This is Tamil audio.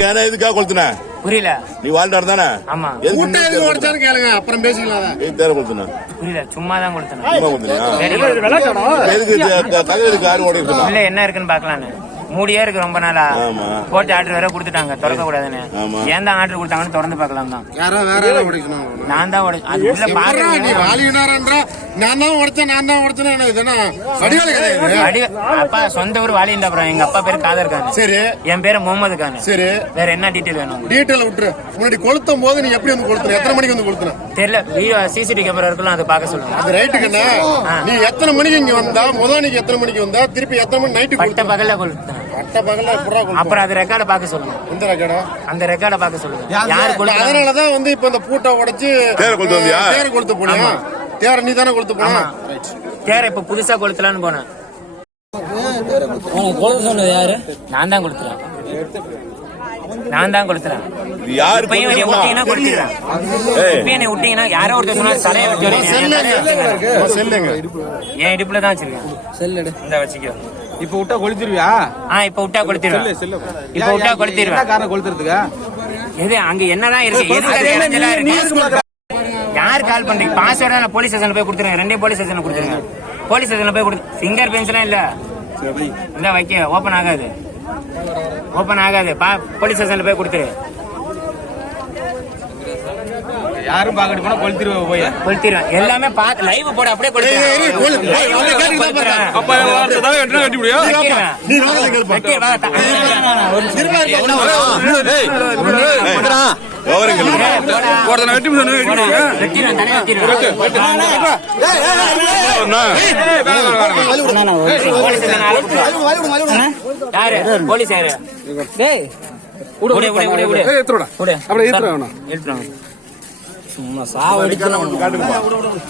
இதுக்காக கொளுத்துன புரியல. நீ வாழ்ந்தாரு தானே? ஆமா. கேளுங்க, அப்புறம் பேசிக்கலாம். தேர கொளுத்துன புரியல, சும்மா தான் கொடுத்தேன். இல்ல என்ன இருக்குன்னு பாக்கலான்னு. மூடியே இருக்கு ரொம்ப நாளா. போட்டு ஆர்டர் வேற கொடுத்துட்டாங்க, திறக்க கூடாதுன்னு. ஏன் தான் ஆர்டர் கொடுத்தாங்கன்னு திறந்து பாக்கலாம் தான். நான் தான் உள்ள அப்பா சொந்த ஊர் வாலிண்டா. அப்புறம் எங்க அப்பா பேரு காதர் கான். சரி. என் பேரு முகமது கான். சரி. வேற என்ன டீட்டெயில் வேணும்? டீட்டெயில் விட்டுரு. முன்னாடி கொளுத்தும் போது நீ எப்படி வந்து கொளுத்துற? எத்தனை மணிக்கு வந்து கொளுத்துற? தெரியல. சிசிடிவி கேமரா இருக்கலாம், அதை பார்க்க சொல்லுங்க. அது ரைட்டுக்குண்ணா. நீ எத்தனை மணிக்கு இங்க வந்தா? முதல் எத்தனை மணிக்கு வந்தா? திருப்பி எத்தனை மணி நைட்டு? பட்ட பகல்ல கொளுத்துறேன். அப்புறம் அது ரெக்கார்ட பாக்க சொல்லுங்க. இந்த ரெக்கார்டா? அந்த ரெக்கார்ட பாக்க சொல்லுங்க. யாரு கொளுத்து? அதனாலதான் வந்து இப்ப இந்த பூட்டை உடைச்சு தேர கொளுத்து போனியா? தேர நீ தானே கொளுத்து போன? தேர இப்ப புதுசா கொளுத்தலான்னு போனேன். கொளுத்து சொன்னது யாரு? நான் தான் கொளுத்துறேன். யாரு விட்டீங்கன்னா கொளுத்திடுறேன். விட்டீங்கன்னா யாரோ ஒருத்தர் சொன்னா தலையை வச்சு என் இடுப்புல தான் வச்சிருக்கேன். இந்த வச்சுக்கோ. இப்ப விட்டா கொளுத்திருவியா? இப்ப விட்டா கொளுத்திடுவேன். இப்ப விட்டா கொளுத்திடுவேன். காரணம் கொளுத்துறதுக்கு எது அங்க என்னதான் இருக்கு? யார் கால் பண்றீங்க? பாஸ்வேர்டா போலீஸ் ஸ்டேஷன்ல போய் கொடுத்துருங்க. 2 போலீஸ் ஸ்டேஷன்ல கொடுத்துருங்க. போலீஸ் ஸ்டேஷன்ல போய் கொடுத்து ஃபிங்கர் பிரிண்ட்ஸ் எல்லாம் இல்ல. இந்த வைக்க ஓபன் ஆகாது. போலீஸ் ஸ்டேஷன்ல போய் கொடுத்துரு. யாரும் பாக்கட்டு போனா கொளுத்திடுவேன். எல்லாமே லைவ் போட அப்படியே போலீஸ் யாரு? சும்மா சாவடிச்சு